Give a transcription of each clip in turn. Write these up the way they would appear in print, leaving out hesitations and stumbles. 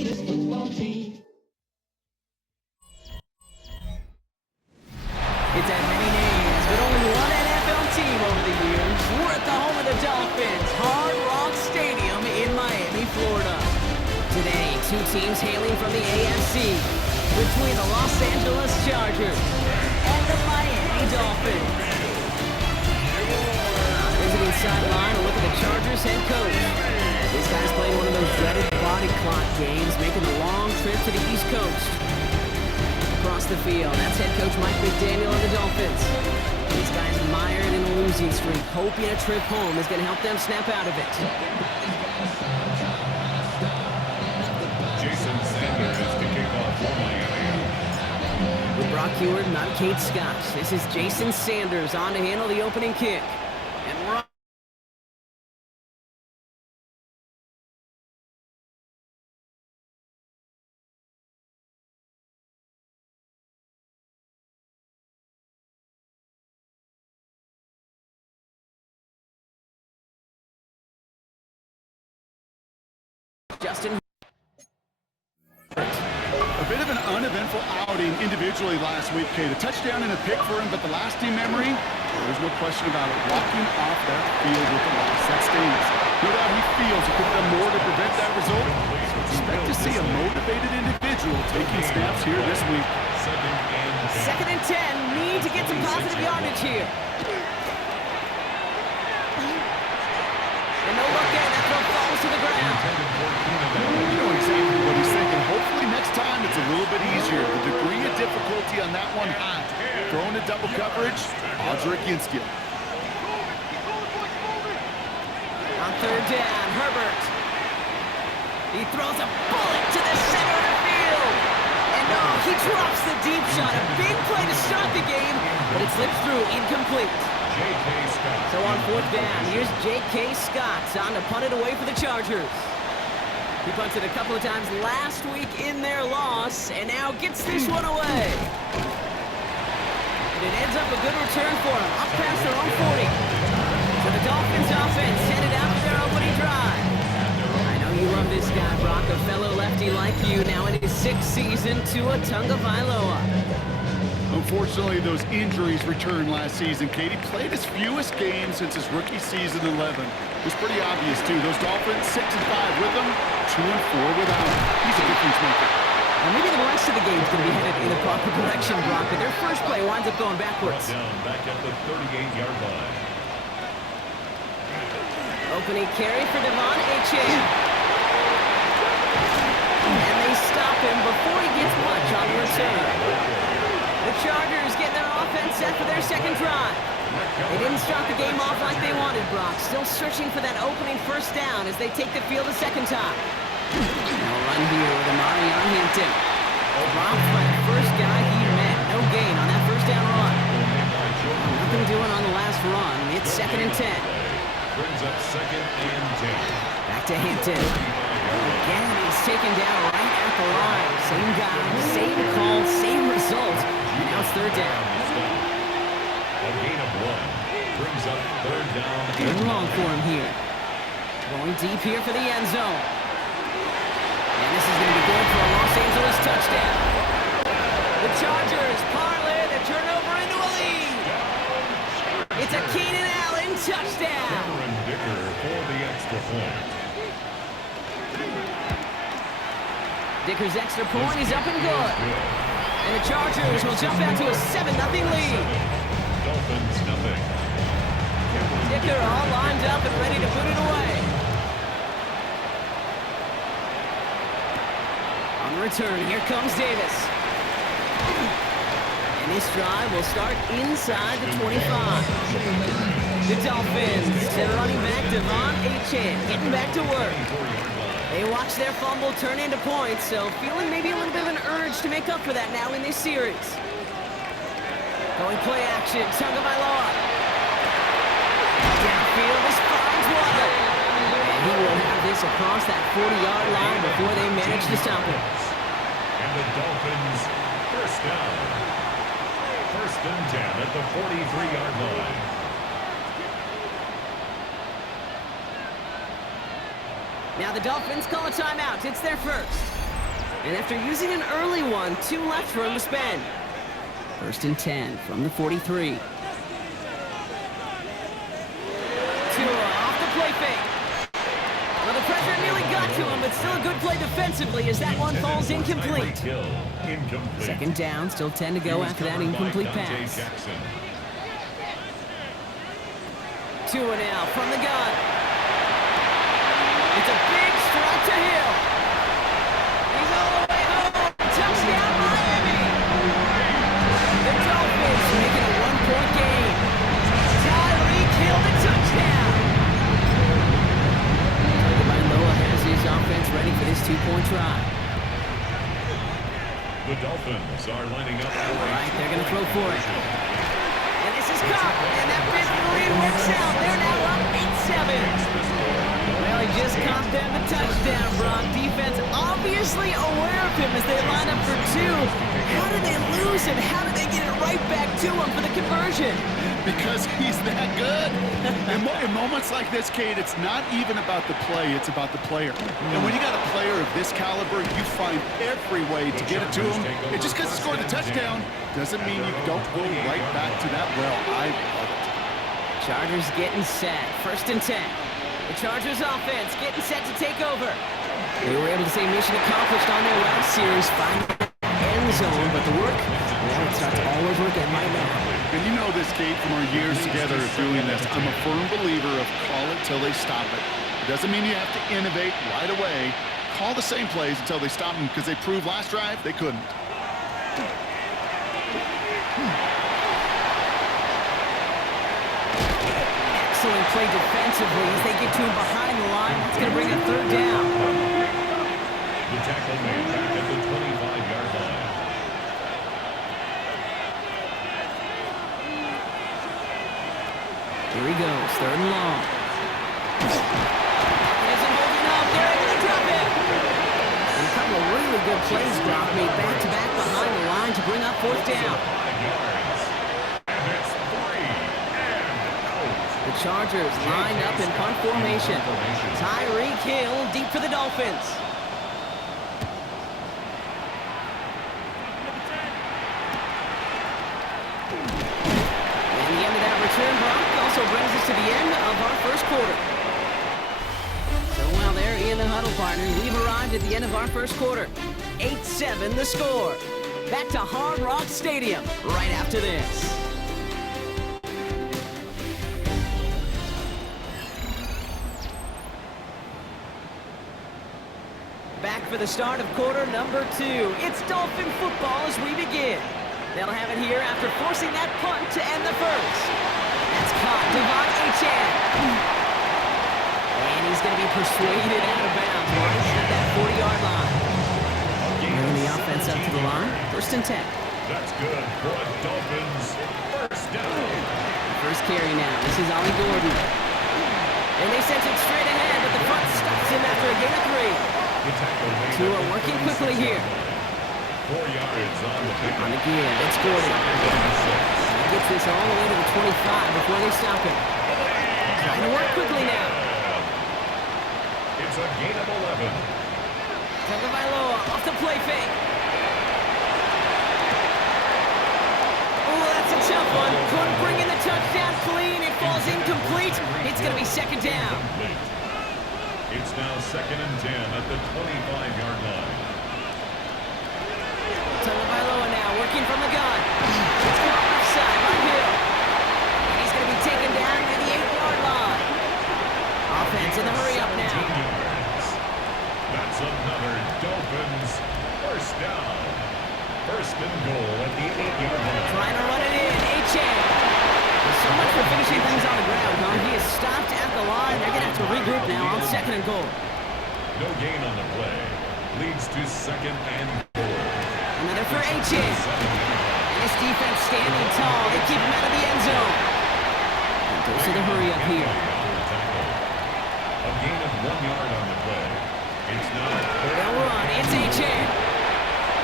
greatest football team. It's had many names, but only one NFL team over the years. We're at the home of the Dolphins, Hard Rock Stadium in Miami, Florida. Today, two teams hailing from the AFC, between the Los Angeles Chargers and the Miami Dolphins. On the visiting sideline, a look at the Chargers head coach. These guys playing one of those dreaded body clock games, making the long trip to the East Coast. Across the field, that's head coach Mike McDaniel of the Dolphins. These guys mired in a losing streak, hoping a trip home is going to help them snap out of it. Jason Sanders to kick off for Miami. With Brock Heward, not Kate Scott. This is Jason Sanders on to handle the opening kick. And we're on. Justin. A bit of an uneventful outing individually last week, Kate. A touchdown and a pick for him, but the lasting memory, there's no question about it. Walking off that field with the loss, that stings. No doubt he feels he could have done more to prevent that result. So expect to see a motivated individual taking snaps here this week. Second and 10. Need to get some positive yardage here. And no look in. That throw falls to the ground. You know exactly what he's thinking. Hopefully next time it's a little bit easier. The degree of difficulty on that one high. Throwing to double coverage, odds are against you. On third down, Herbert. He throws a bullet to the center of the field. And no, he drops the deep shot. A big play to start the game, but it slips through incomplete. So on fourth down, here's J.K. Scott on to punt it away for the Chargers. He punted a couple of times last week in their loss, and now gets this one away. And it ends up a good return for him, up past their own 40. So the Dolphins offense headed out for their opening drive. I know you love this guy, Brock, a fellow lefty like you, now in his sixth season, Tua Tagovailoa. Unfortunately, those injuries returned last season. Katie played his fewest games since his rookie season 11. It was pretty obvious, too. Those Dolphins, 6-5 with him, 2-4 without him. He's a difference maker. Now, maybe the rest of the game's going to be headed in the proper direction, Brock, but their first play winds up going backwards. Back at the 38-yard line. Opening carry for Devon Achane. And they stop him before he gets much on the return. The Chargers get their offense set for their second drive. They didn't start the game off like they wanted, Brock. Still searching for that opening first down as they take the field a second time. Now run here with Amari on Hinton. Dropped by the first guy he met. No gain on that first down run. Nothing doing on the last run. It's second and 10. Brings up second and 10. Back to Hinton. Again, he's taken down right at the line. Same guy, same call, same result. And now it's third down. A gain of 1. Brings up third down. Good long for him here. Going deep here for the end zone. And this is going to be good for a Los Angeles touchdown. The Chargers parlay the turnover into a lead. It's a Keenan Allen touchdown. Cameron Dicker for the extra point. Dicker's extra point is up and good. And the Chargers will jump out to a 7-0 lead. Dolphins nothing. Dicker all lined up and ready to put it away. On the return, here comes Davis. And this drive will start inside the 25. The Dolphins, their running back Devon Achane getting back to work. They watch their fumble turn into points, so feeling maybe a little bit of an urge to make up for that now in this series. Going play action, Tagovailoa. Downfield, this finds Waddle. And he will have this across that 40-yard line before they manage to stop him. And the Dolphins first down. First and 10 at the 43-yard line. Now the Dolphins call a timeout. It's their first. And after using an early one, 2 left for him to spend. 1st and 10 from the 43. Tua off the play fake. Well, the pressure nearly got to him, but still a good play defensively as that one falls incomplete. 2nd down, still 10 to go after that incomplete pass. Tua now from the gun. It's a big strike to Hill. He's all the way home. Touchdown, Miami. The Dolphins making a 1-point game. Tyreek Hill, the touchdown. Tagovailoa has his offense ready for this 2-point try. The Dolphins are lining up. All right, they're going to throw for it. And this is caught, and that 50 lead works out. They're now up 8-7. Well, he just caught them the touchdown, Brock. Defense obviously aware of him as they line up for 2. How did they lose him? How did they get it right back to him for the conversion? Because he's that good. In moments like this, Kate, it's not even about the play, it's about the player. And when you got a player of this caliber, you find every way to get it to him. And just because he scored the touchdown doesn't mean you don't go right back to that well. I love it. Chargers getting set. 1st and 10. The Chargers offense getting set to take over. They were able to say mission accomplished on their last series, finding the end zone, but the work, well, it starts all over again right now. And you know this, Kate, from our years together of doing this. I'm a firm believer of call it till they stop it. It doesn't mean you have to innovate right away. Call the same plays until they stop them because they proved last drive they couldn't. Excellent play defensively as they get to him behind the line. That's going to bring up 3rd down. The tackle made back at the 25-yard line. Here he goes, 3rd and long. Isn't holding up. They're able to drop it. And a couple of really good plays, Brock, made back-to-back behind the line to bring up 4th down. 5 yards. And it's 3 and out. The Chargers lined up in punt formation. Tyreek Hill deep for the Dolphins. And the end of that return, Brock, also brings us to the end of our 1st quarter. So while they're in the huddle, partners, we've arrived at the end of our 1st quarter. 8-7 the score. Back to Hard Rock Stadium right after this. Back for the start of quarter number 2. It's Dolphin football as we begin. They'll have it here after forcing that punt to end the 1st. That's caught. Devon Achane. And he's going to be persuaded out of bounds right at that 40-yard line. Bringing the offense up to the line. 1st and 10. That's good for the Dolphins. 1st down. First carry now. This is Ollie Gordon. And they sent it straight ahead, but the front stops him after a gain of 3. Tua working quickly here. 4 yards on the pick. On the gear, it's Gordon. He gets this all the way to the 25 before they stop him. Trying to work quickly now. It's a gain of 11. Tagovailoa off the play fake. Oh, that's a tough one. Couldn't bring in the touchdown clean. It falls incomplete. It's going to be 2nd down. It's now 2nd and 10 at the 25-yard line. Tagovailoa now working from the gun. It's caught offside by Hill. And he's going to be taken down at the 8-yard line. Offense in the hurry up now. That's another Dolphins 1st down. 1st and goal at the 8-yard line. Trying to run it in. Achane. So much for finishing things on the ground, huh? He is stopped at the line. They're going to have to regroup now on 2nd and goal. No gain on the play. Leads to 2nd and goal. Another for Achane. And this defense standing tall. They keep him out of the end zone. And goes to the hurry up here. A gain of 1 yard on the play. It's now They'll run. It's Achane.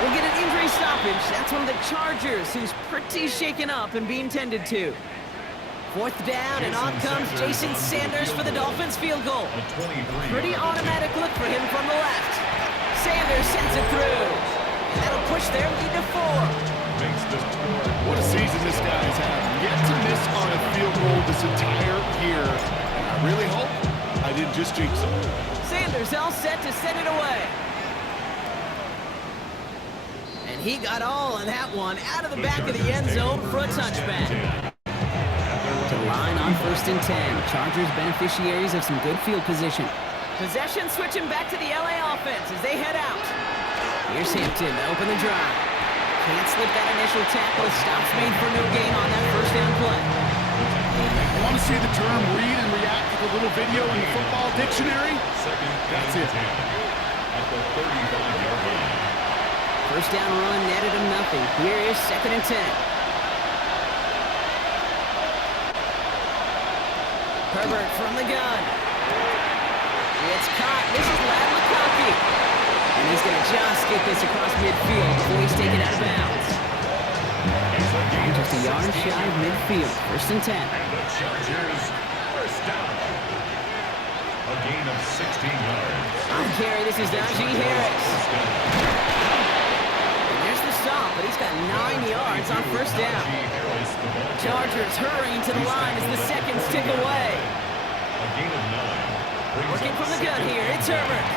We'll get an injury stoppage. That's one of the Chargers who's pretty shaken up and being tended to. 4th down, and on comes Jason Sanders for the Dolphins field goal. Pretty automatic look for him from the left. Sanders sends it through. push their lead to 4. Makes the score. What a season this guy has had. Yet to miss on a field goal this entire year. And I really hope I didn't just jinx him. Sanders all set to send it away. And he got all of that one out of the back of the end zone for a touchback. To line on 1st and 10. Chargers beneficiaries of some good field position. Possession switching back to the LA offense as they head out. Here's Hampton to open the drive. Can't slip that initial tackle. Stops made for no gain on that 1st down play. I want to see the term read and react to the little video in the football dictionary? That's it. At the 35-yard line. 1st down run netted him nothing. Here is 2nd and 10. Herbert from the gun. It's caught. This is Lad McConkey. And he's going to just get this across midfield before he's taken out of bounds. And just a yard shy of midfield. 1st and 10. And the Chargers, 1st down. A gain of 16 yards. On carry, this is Najee Harris. And there's the stop, but he's got 9 yards on 1st down. Chargers hurrying to the line as the seconds tick away. A gain of 9. Working from the gun here, it's Herbert.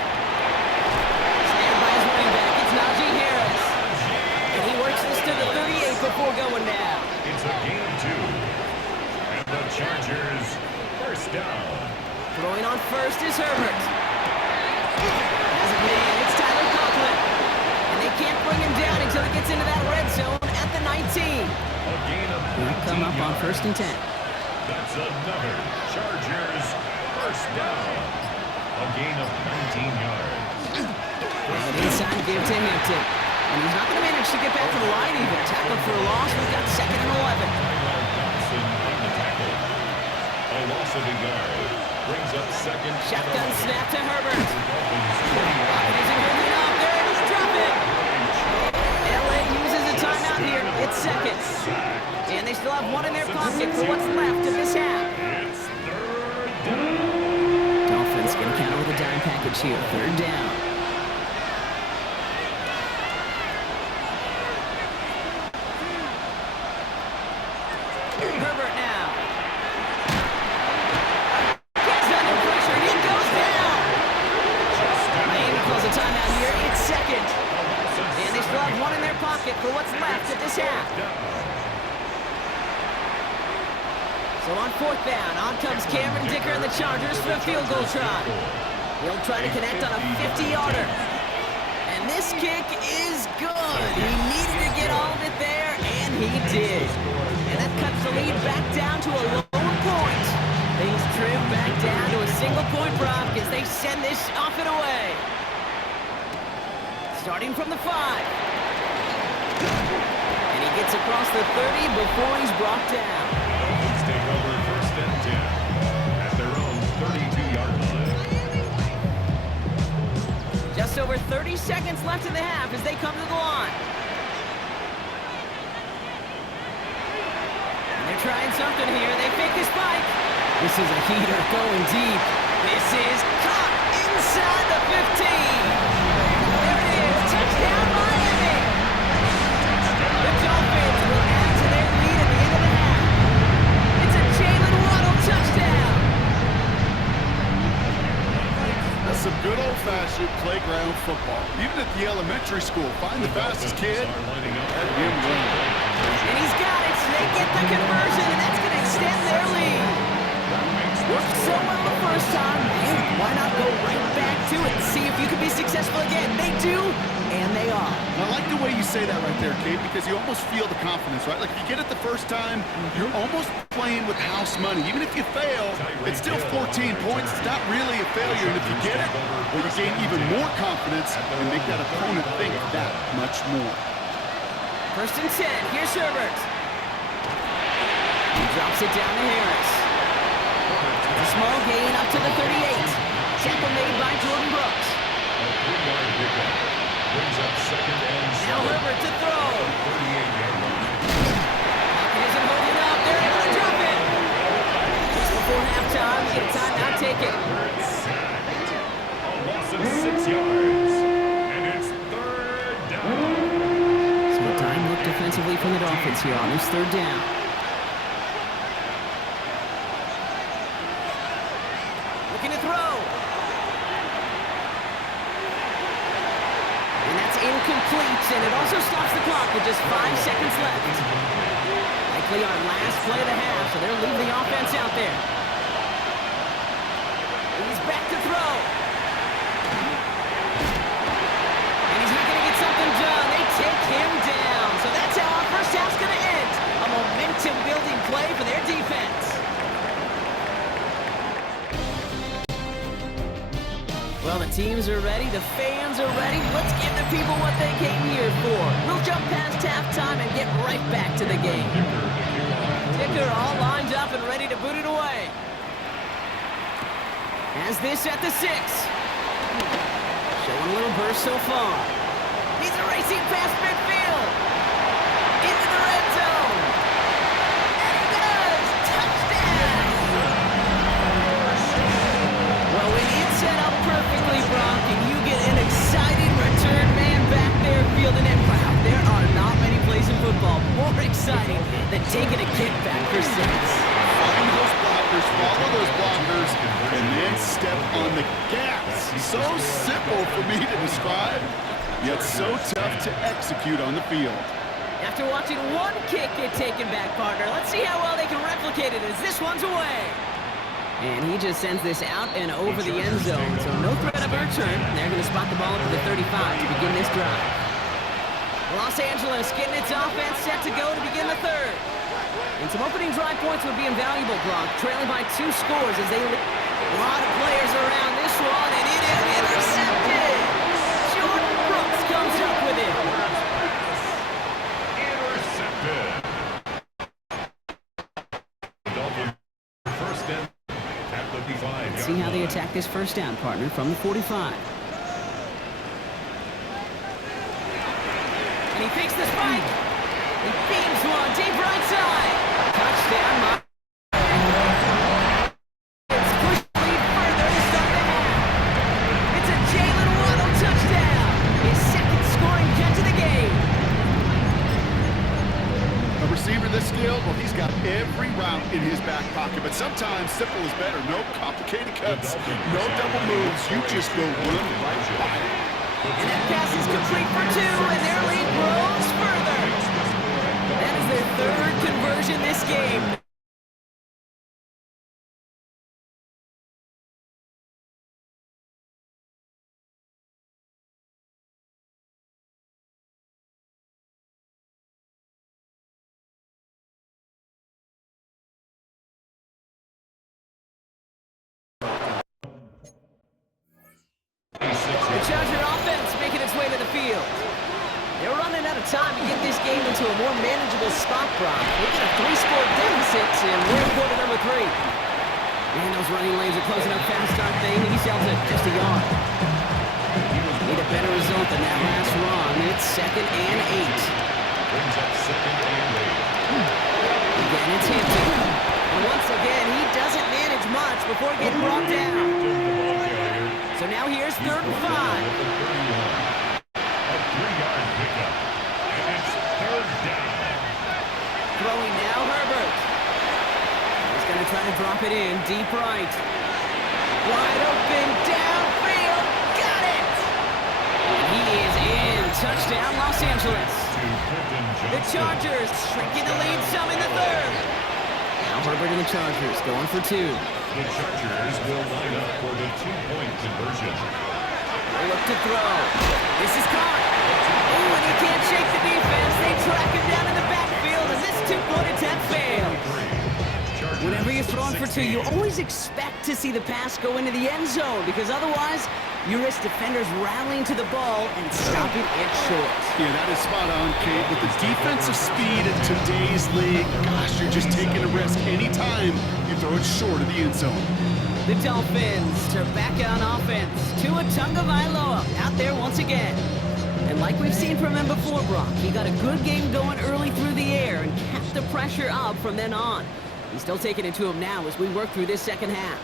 Stand by his running back, it's Najee Harris. And he works this to the 38 before going down. It's a gain of 2. And the Chargers, 1st down. Throwing on 1st is Herbert. As a man, it's Tyler Conklin. And they can't bring him down until he gets into that red zone at the 19. A gain of 13 He'll come up on 1st and 10. That's another Chargers 1st down. A gain of 19 yards. And inside give to Hampton. And he's not going to manage to get back to the line even. Tackled for a loss. We've got 2nd and 11. Dawson on the tackle. A loss of a yard. Brings up 2nd. Shotgun snap to Herbert. Pocket isn't moving up. They're able to drop it. LA uses a timeout here. It's 2nd. And they still have 1 in their pocket for what's left of this half. It's 3rd down. Dolphins going to counter with a dime package here. 3rd down. Herbert now. Gets under pressure. He goes down. Miami calls a timeout here. It's 2nd. And they still have 1 in their pocket for what's left of this half. So on 4th down, on comes Cameron Dicker and the Chargers for a field goal try. He'll try to connect on a 50-yarder. And this kick is good. He needed to get all of it there, and he did. And that cuts the lead back down to a lower point. Things trim back down to a single-point Brock as they send this off and away. Starting from the 5. And he gets across the 30 before he's brought down. Dolphins take over 1st and 10 at their own 32-yard line. Just over 30 seconds left in the half as they come to the line. And they're trying something here. They fake the spike. This is a heater going deep. This is caught inside the 15. There it is. Touchdown, Miami. The Dolphins will add to their lead at the end of the half. It's a Jalen Waddle touchdown. That's some good old-fashioned playground football. Even at the elementary school, find the fastest kid, let him win. And he's got it, so they get the conversion, and that's going to extend their lead. Worked so well the first time, and why not go right back to it and see if you can be successful again? They do, and they are. I like the way you say that right there, Kate, because you almost feel the confidence, right? Like if you get it the first time, you're almost playing with house money. Even if you fail, it's still 14 points. It's not really a failure, and if you get it, well, you gain even more confidence and make that opponent think that much more. 1st and 10, here's Herbert. He drops it down to Harris. A small gain up to the 38. Tackle made by Jordan Brooks. A 3-yard pickup. Brings up 2nd and 7. Now Herbert to throw. 38-yard line. Pocket isn't holding up. They're able to drop it. Just before halftime, we get a timeout taken. Sacked. A loss of 6 yards. And it's 3rd down. offense here on this third down. Looking to throw. And that's incomplete, and it also stops the clock with just 5 seconds left. Likely our last play of the half, so they'll leave the offense out there. He's back to throw. And he's not going to get something done. They take him down. So that's how our first half's going to end. A momentum-building play for their defense. Well, the teams are ready. The fans are ready. Let's give the people what they came here for. We'll jump past halftime and get right back to the game. Kicker all lined up and ready to boot it away. Has this at the 6. Showing a little burst so far. He's racing past midfield. Into the red zone. And he does! Touchdown! Well, when it's set up perfectly, Brock, and you get an exciting return man back there fielding it, wow, there are not many plays in football more exciting than taking a kickback for 6. Find those blockers, follow those blockers, and then step on the gas. So simple for me to describe, yet so tough to execute on the field. After watching one kick get taken back, partner, let's see how well they can replicate it as this one's away. And he just sends this out and over the end zone, so no threat of a return. They're going to spot the ball up to the 35 to begin this drive. Los Angeles getting its offense set to go to begin the third. And some opening drive points would be invaluable, Brock, trailing by 2 scores as they... A lot of players around this one, and it is intercepted. Jordan Brooks comes up with it. Intercepted. Dolphins first down at the 35. Let's see how they attack this first down, partner, from the 45. And he fakes the spike. He beams one deep right side. Touchdown. It's pushed the lead further to start the half. It's a Jalen Waddle touchdown. His second scoring catch of the game. A receiver this skilled, well, he's got every route in his back pocket, but sometimes simple is better. No complicated cuts, no double moves. You just go run right by it. And that pass is complete for 2, and their lead grows further. That is their third conversion this game. The Charger offense making its way to the field. They're running out of time to get this game into a more manageable spot, Brock. We've got a 3-score deficit, and we're in quarter number 3. Man, those running lanes are closing up fast, aren't they? He sells it just a yard. Need a better result than that last run. It's 2nd and 8. Brings up 2nd and 8. Again, it's Hampton. And once again, he doesn't manage much before getting brought down. So now here's 3rd and 5. A 3-yard pickup. And it's 3rd down. Throwing now, Herbert. He's going to try to drop it in deep right. Wide open, downfield. Got it! And he is in. Touchdown, Los Angeles. The Chargers shrinking the lead some in the 3rd. Now Herbert and the Chargers going for 2. The Chargers will line up for the 2-point conversion. They look to throw. This is caught. Oh, and he can't shake the defense. They track him down in the backfield, and this 2-point attempt fails. Whenever you're throwing for 2, you always expect to see the pass go into the end zone, because otherwise you risk defenders rallying to the ball and stopping it short. Yeah, that is spot on, Kate. With the defensive speed in today's league, gosh, you're just taking a risk anytime you throw it short of the end zone. The Dolphins are back on offense. Tua Tagovailoa out there once again. And like we've seen from him before, Brock, he got a good game going early through the air and kept the pressure up from then on. He's still taking it to him now as we work through this second half.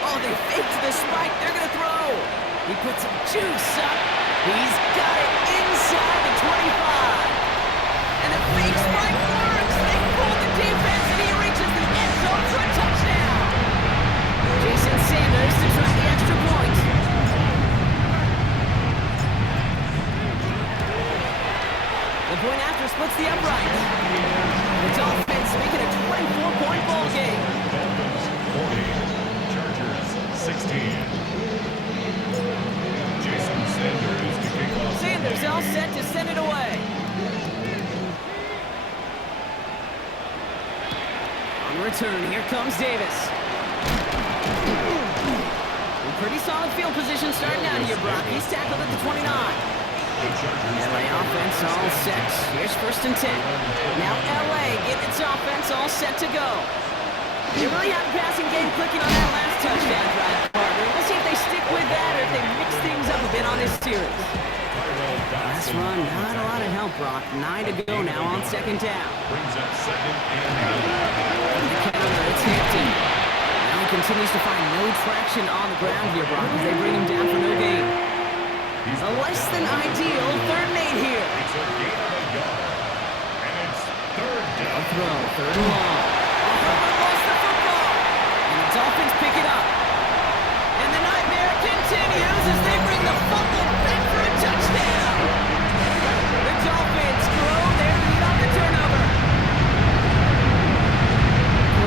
Oh, they faked the spike. They're going to throw. He puts some juice up. He's got it inside the 25. fake spike works. They fooled the defense, and he reaches the end zone for a touchdown. Jason Sanders to try the extra point. The point after splits the upright. The Dolphins make it a 24-point ball game. Dolphins 40, Chargers 16. Jason Sanders to kick off. Sanders all set to send it away. On return, here comes Davis. A pretty solid field position starting out here, Brock. He's tackled at the 29. LA offense all set. Here's 1st and 10. Now LA getting its offense all set to go. They really have the passing game clicking on that last touchdown drive, partner. We'll see if they stick with that or if they mix things up a bit on this series. Last run, not a lot of help, Brock. 9 to go now on 2nd down. Brings up 2nd and 9. The counter, it's Hampton. Now he continues to find no traction on the ground here, Brock, as they bring him down for no gain. A less than ideal 3rd and 8 here. It's a gain of a yard. And it's 3rd down. Throw, 3rd and long. Herbert lost the football. And the Dolphins pick it up. And the nightmare continues as they bring the fumble back for a touchdown. The Dolphins grow their lead on the turnover.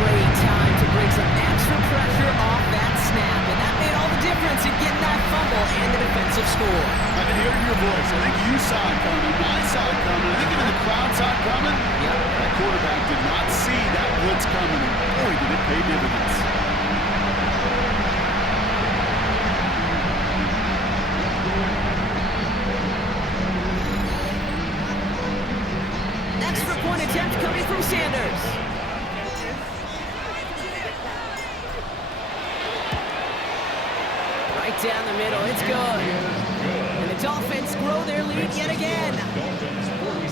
Great time to bring some extra pressure off that snap. And that made all the difference in getting that fumble and the defensive score. I can hear your voice. I think you saw it coming. I saw it coming. I think even the crowd saw it coming. Yep. That quarterback did not see that blitz coming. And boy, did it pay dividends. Extra point attempt coming from Sanders. Right down the middle, it's good. And the Dolphins grow their lead yet again. Dolphins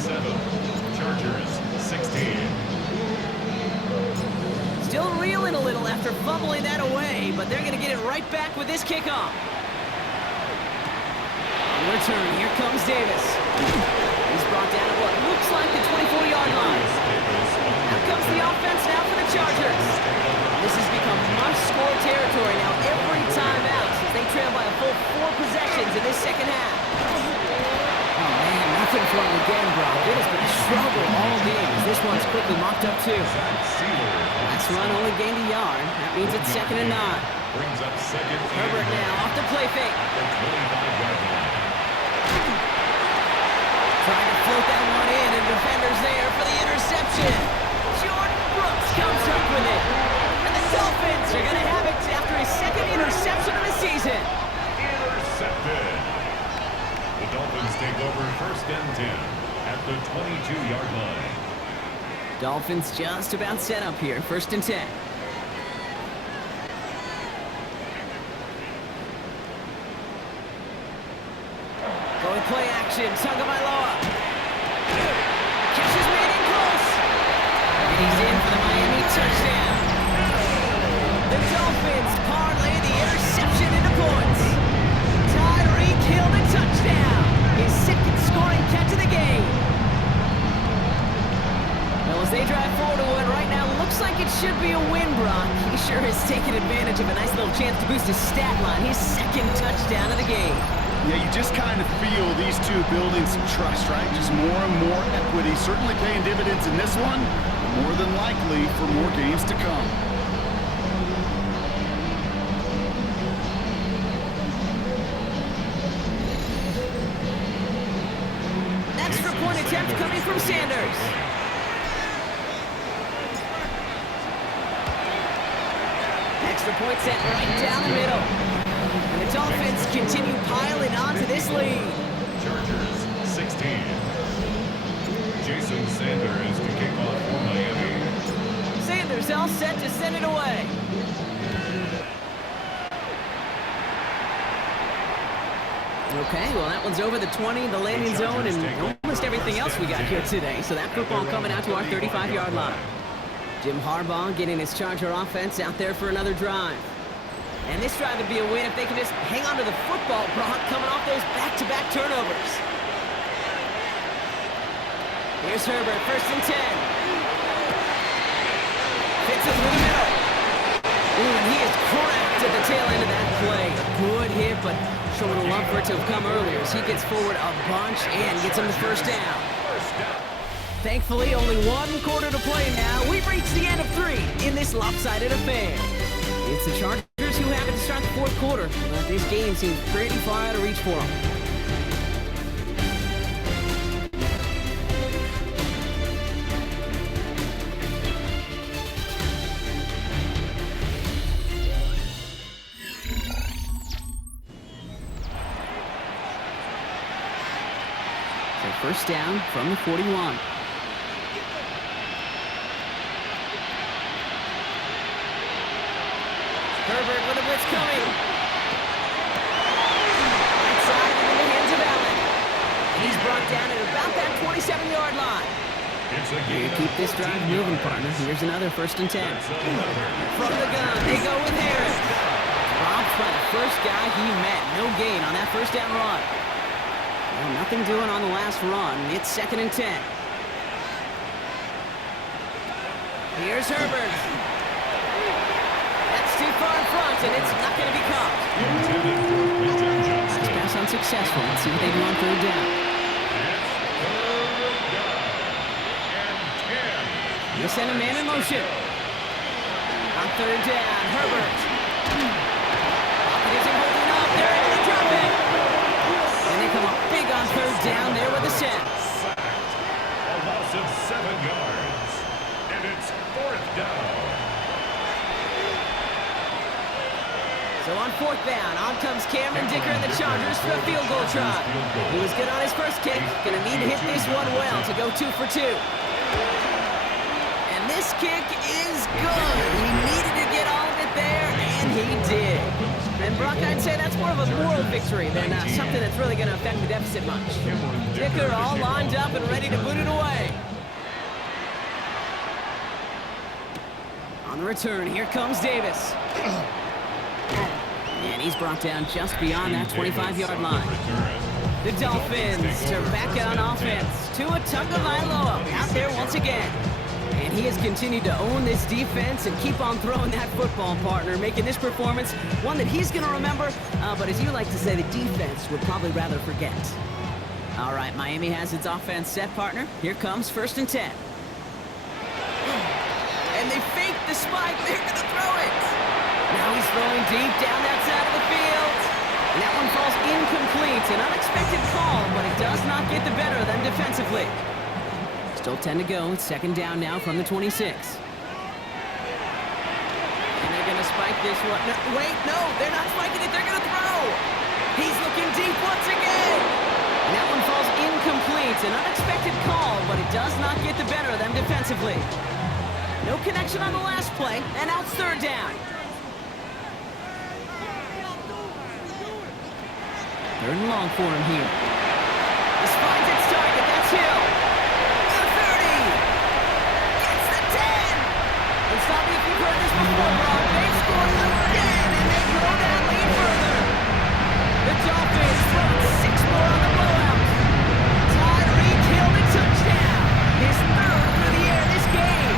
47, Chargers 16. Still reeling a little after fumbling that away, but they're going to get it right back with this kickoff. On return, here comes Davis. He's brought down at what looks like the 24-yard line. Out comes the offense now for the Chargers. This has become must-score territory now every time out since they trail by a full 4 possessions in this second half. Oh, man, nothing for him again, Brock. It has been a struggle all game as this one's quickly mocked up, too. Last run only gained a yard. That means it's 2nd and 9. Brings up 2nd. Herbert now off the play fake. The 25-yard line. Trying to float that one in, and defenders there for the interception. Jordan Brooks comes up with it. And the Dolphins are going to have it after his 2nd interception of the season. Intercepted. The Dolphins take over 1st and 10 at the 22-yard line. Dolphins just about set up here. 1st and 10. Going play action. Tagovailoa. Catch is made in close. And he's in for the Miami touchdown. The Dolphins parlay the interception into points. Tyreek Hill the touchdown. His 2nd scoring catch of the game. Well, as they drive forward to what right now looks like it should be a win, Brock. He sure has taken advantage of a nice little chance to boost his stat line. His 2nd touchdown of the game. Yeah, you just kind of feel these two building some trust, right? Just more and more equity. Certainly paying dividends in this one, but more than likely for more games to come. Extra point attempt coming from Sanders. Extra point set right down the middle. And the Dolphins continue piling onto this lead. Chargers 16. Jason Sanders to kick off for Miami. Sanders all set to send it away. Okay, well that one's over the 20, the landing zone, and almost everything else we got here today. So that football coming out to our 35-yard line. Jim Harbaugh getting his Charger offense out there for another drive. And this drive would be a win if they can just hang on to the football, Brock, coming off those back-to-back turnovers. Here's Herbert, 1st and 10. Fits it through the middle. Ooh, and he is cracked at the tail end of that play. Good hit, but sure would have loved for it to have come earlier as he gets forward a bunch and gets him the 1st down. Thankfully, only 1 quarter to play now. We've reached the end of 3 in this lopsided affair. It's the Chargers who have it to start the 4th quarter, but this game seems pretty far out of reach for them. So 1st down from the 41. Herbert with a blitz coming. Right side into the hands of Allen. He's brought down at about that 27-yard line. You keep this drive moving, partner. Here's another 1st and 10. From the gun, they go with Harris. Dropped by the first guy he met. No gain on that 1st down run. Well, nothing doing on the last run. It's 2nd and 10. Here's Herbert. Too far in front, and it's not going to be caught. Last pass unsuccessful. Let's see what they do on 3rd down. They send a man in motion. On 3rd down, Herbert. Pocket isn't holding up. They're able to drop it. And they come up big on 3rd down there with a set. A loss of 7 yards. And it's 4th down. So on 4th down, on comes Cameron Dicker and the Chargers for a field goal try. He was good on his first kick. Going to need to hit this one well to go 2 for 2. And this kick is good. He needed to get all of it there, and he did. And Brock, I'd say that's more of a moral victory than something that's really going to affect the deficit much. Dicker all lined up and ready to boot it away. On the return, here comes Davis. And he's brought down just beyond that 25-yard line. The Dolphins are back on offense. Tua Tagovailoa out there once again. And he has continued to own this defense and keep on throwing that football, partner, making this performance one that he's going to remember, but as you like to say, the defense would probably rather forget. All right, Miami has its offense set, partner. Here comes 1st and 10. And they fake the spike. They're going to throw it. Now he's throwing deep down that side of the field. And that one falls incomplete. An unexpected call, but it does not get the better of them defensively. Still 10 to go. It's 2nd down now from the 26. And they're going to spike this one. No, wait, no, they're not spiking it. They're going to throw. He's looking deep once again. And that one falls incomplete. An unexpected call, but it does not get the better of them defensively. No connection on the last play, and now it's 3rd down. 3rd and long for him here. This finds its target. That's Hill. The 30. Gets the 10. And stop me if you've heard this before, Rob. They've scored again, and they grow that lead further. The Dolphins throwing 6 more on the blowout. Tyreek Hill a touchdown. His 3rd through the air this game.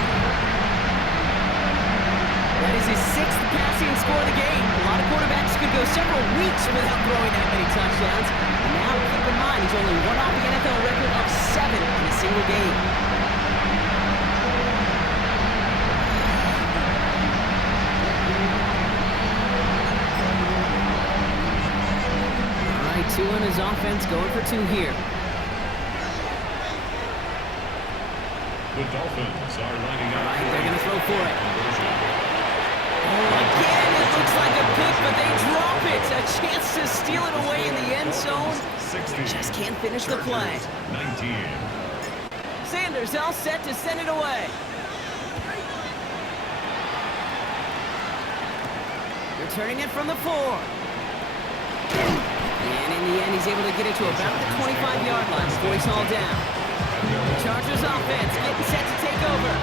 That is his 6th passing score of the game. A lot of quarterbacks could go several weeks without throwing that many touchdowns. And now, keep in mind, he's only one off the NFL record of 7 in a single game. All right, Tua and his offense going for 2 here. The Dolphins are lining up. All right, they're going to throw for it. Again, it looks like a pick, but they drop it. A chance to steal it away in the end zone. Just can't finish the play. 19. Sanders all set to send it away. Returning it from the 4. And in the end, he's able to get it to about the 25-yard line before he's hauled down. Chargers offense getting set to take over.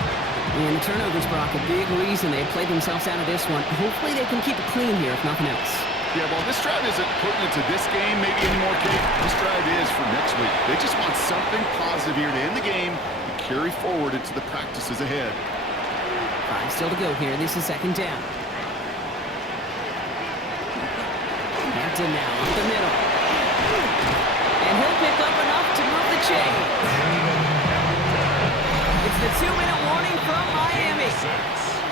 And the turnovers, Brock, a big reason they played themselves out of this one. Hopefully they can keep it clean here, if nothing else. Yeah, well, this drive isn't putting it to this game, maybe any more, Kate. This drive is for next week. They just want something positive here to end the game and carry forward into the practices ahead. 5 still to go here. This is second down. Hampton now up the middle. And he'll pick up enough to move the chains. It's the 2-minute warning from Miami.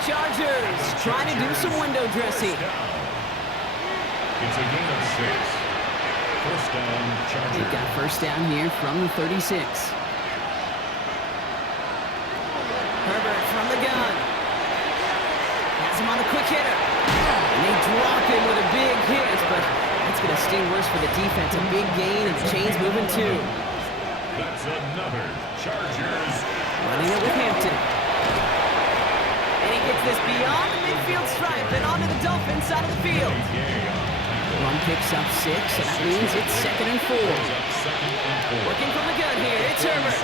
Chargers trying to do some window dressing. It's a gain of 6. First down, Chargers. They've got first down here from the 36. Herbert from the gun. Has him on a quick hitter. And they drop him with a big hit, but that's going to sting worse for the defense. A big gain, and the chain's moving too. That's another Chargers. Running it with Hampton. And he gets this beyond the midfield stripe and onto the Dolphins side of the field. Run picks up 6, and that means it's 2nd and 4. Working from the gun here, it's Herbert.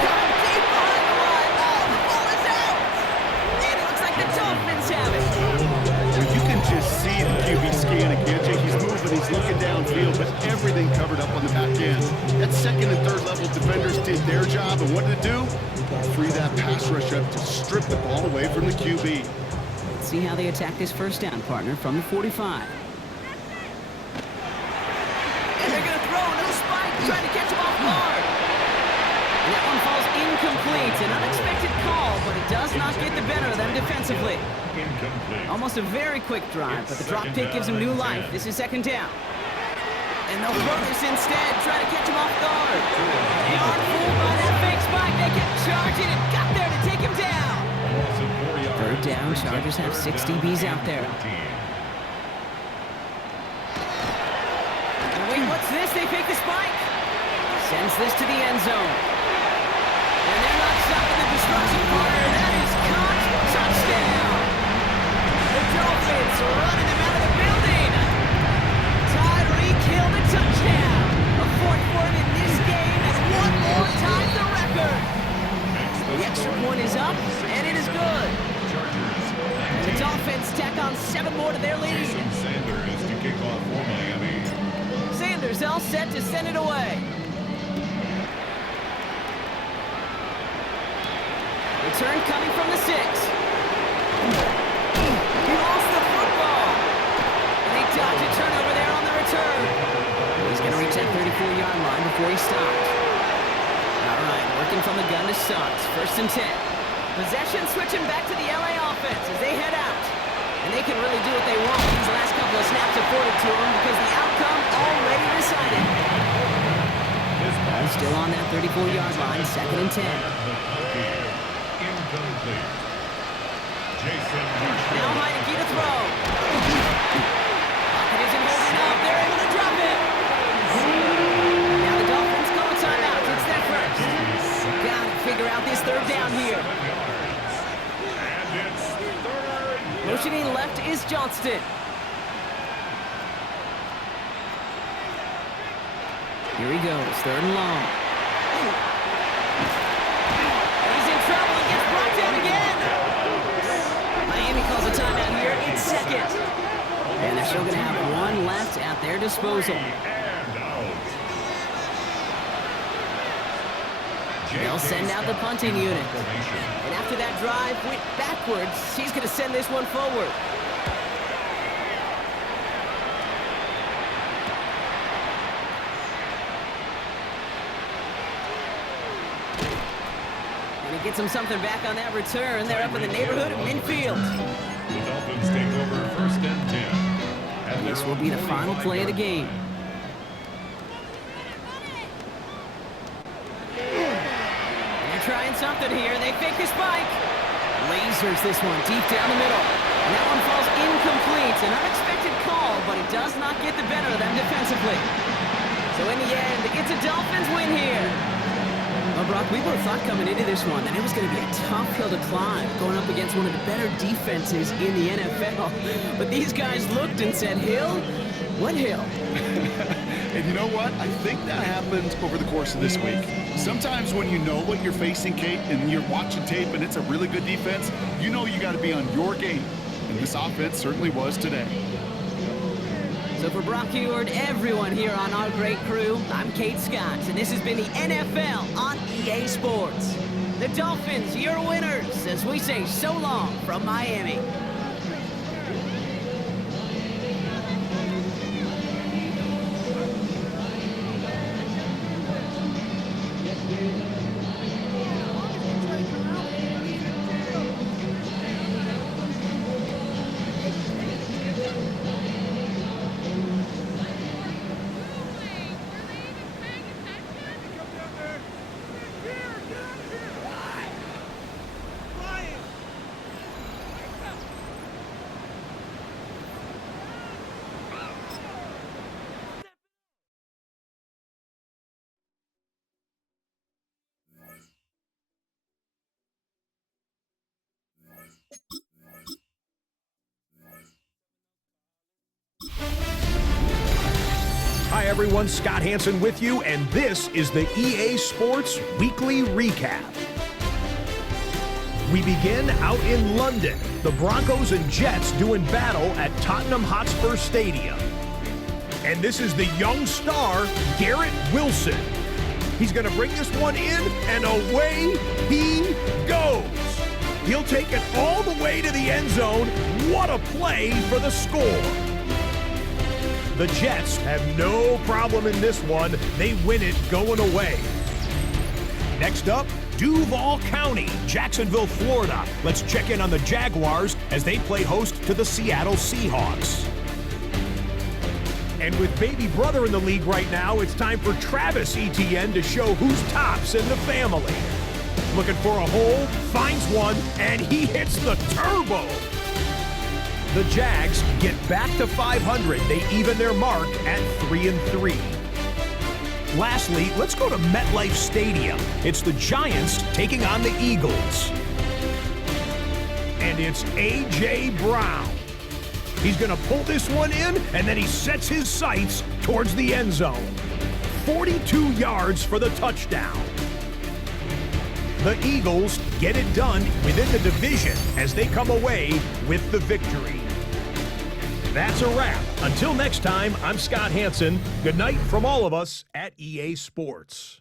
Got deep behind the line. Oh, the ball is out. And it looks like the Dolphins have it. Well, you can just see the QB scanning, can't you? He's moving, he's looking downfield, but everything covered up on the back end. That second and third level defenders did their job, and what did it do? Free that pass rush up to strip the ball away from the QB. Let's see how they attack this first down, partner, from the 45. And they're going to throw, no spike, trying to catch him off guard. And that one falls incomplete. An unexpected call, but it does not get the better of them defensively. Incomplete. Almost a very quick drive, but the drop pick gives him new life. This is second down. And they'll throw this instead, try to catch him off guard. They aren't fooled by that fake spike. They kept charging and got there to take him down. Third down, Chargers have 6 DBs out there. And wait, what's this? They fake the spike. Sends this to the end zone. And they're not stopping the destruction corner. That is caught. Touchdown. The Dolphins are running them out of the building. Tyreek Hill the touchdown. A 4th for him in this game, and one more ties the record. The extra point is up, and it is good. And the Dolphins tack on 7 more to their lead. Sanders to kick off for Miami. Sanders all set to send it away. Return coming from the 6. He lost the football. And they dodge a turnover there on the return. He's going to reach that 34-yard line before he stopped. All right, working from the gun to Suggs. First and 10. Possession switching back to the LA offense as they head out. And they can really do what they want. These last couple of snaps afforded to them because the outcome already decided. Ball still on that 34-yard line, 2nd and 10. Incomplete. Jason Now Heineke to throw. Pocket isn't holding up. They're able to drop it. Now the Dolphins call a timeout. It's their first. Gotta figure out this third down here. And it's third. Motioning left is Johnston. Here he goes, 3rd and long. He's in trouble and gets brought down again. Miami calls a timeout here. It's 2nd. And they're still going to have 1 left at their disposal. And out. They'll send out the punting unit. And after that drive went backwards, he's going to send this one forward. And he gets him something back on that return. They're up in the neighborhood of midfield. The Dolphins take over first and 10. And this will be the final play of the game. Trying something here. They fake the spike. Lasers this one deep down the middle. And that one falls incomplete. An unexpected call, but it does not get the better of them defensively. So in the end, it's a Dolphins win here. Well, Brock, we both thought coming into this one that it was going to be a tough hill to climb, going up against one of the better defenses in the NFL. But these guys looked and said, Hill? What hill? And you know what? I think that happened over the course of this week. Sometimes when you know what you're facing, Kate, and you're watching tape and it's a really good defense, you know you got to be on your game. And this offense certainly was today. So for Brock Heward, everyone here on our great crew, I'm Kate Scott, and this has been the NFL on EA Sports. The Dolphins, your winners, as we say so long from Miami. Hi everyone, Scott Hansen with you, and this is the EA Sports Weekly Recap. We begin out in London. The Broncos and Jets doing battle at Tottenham Hotspur Stadium. And this is the young star, Garrett Wilson. He's going to bring this one in, and away he goes. He'll take it all the way to the end zone. What a play for the score. The Jets have no problem in this one. They win it going away. Next up, Duval County, Jacksonville, Florida. Let's check in on the Jaguars as they play host to the Seattle Seahawks. And with baby brother in the league right now, it's time for Travis Etienne to show who's tops in the family. Looking for a hole, finds one, and he hits the turbo. The Jags get back to 500. They even their mark at 3-3. Lastly, let's go to MetLife Stadium. It's the Giants taking on the Eagles. And it's A.J. Brown. He's going to pull this one in, and then he sets his sights towards the end zone. 42 yards for the touchdown. The Eagles get it done within the division as they come away with the victory. That's a wrap. Until next time, I'm Scott Hansen. Good night from all of us at EA Sports.